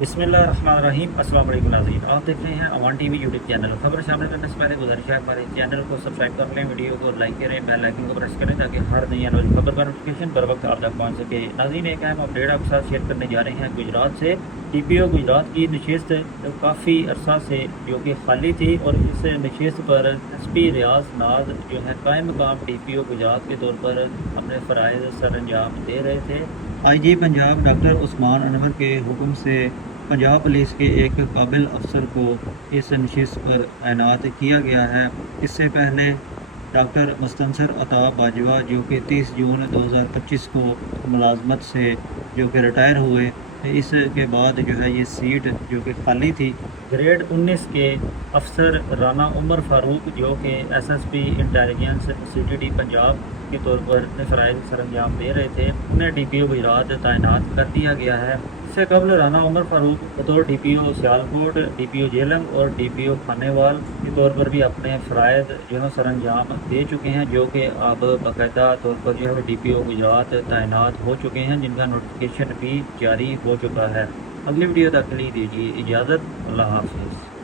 बिस्मिल्लाहिर्रहमानिर्रहीम। अस्सलाम वालेकुम नाज़रीन, आप देख रहे हैं अवान टीवी यूट्यूब चैनल। खबर शामिल करने से पहले गुजारिश है हमारे चैनल को सब्सक्राइब कर लें, वीडियो को लाइक करें, बेल आइकन को प्रेस करें ताकि हर नई आने वाली खबर का नोटिफिकेशन बर वक्त आप तक पहुँच सके। नाज़रीन, एक अहम अपडेट आपके साथ शेयर करने जा रहे हैं गुजरात से। TPO गुजरात की नशिस्त काफ़ी अरसा से जो कि खाली थी और इस नशिस्त पर SP रियाज नाज जो है कायम मकाम TPO गुजरात के तौर पर अपने फ़राइज़ सर अंजाम दे रहे थे। IG पंजाब डॉक्टर उस्मान अनवर के हुक्म से पंजाब पुलिस के एक काबिल अफसर को इस नशिस्त पर तैनात किया गया है। इससे पहले डॉक्टर मुस्तनसर अता बाजवा जो कि 30 जून 2025 को मुलाजमत से जो कि रिटायर हुए, इसके बाद जो है ये सीट जो कि खाली थी। ग्रेड 19 के अफसर राना उमर फारूक जो कि SSP इंटेलिजेंस CTD पंजाब के तौर पर फ़राइज़ सर अंजाम दे रहे थे, उन्हें TPO गुजरात तैनात कर दिया गया है। इससे कबल राना उमर फारूक बतौर TPO सियालकोट, TPO जेलम और TPO खानेवाल के तौर पर भी अपने फ़राइज़ जो है सर अंजाम दे चुके हैं, जो कि अब बाकायदा तौर पर जो है TPO गुजरात तैनात हो चुके हैं, जिनका नोटिफिकेशन भी जारी हो चुका है। अगली वीडियो तक के लिए दीजिए इजाज़त। अल्लाह हाफ़िज़।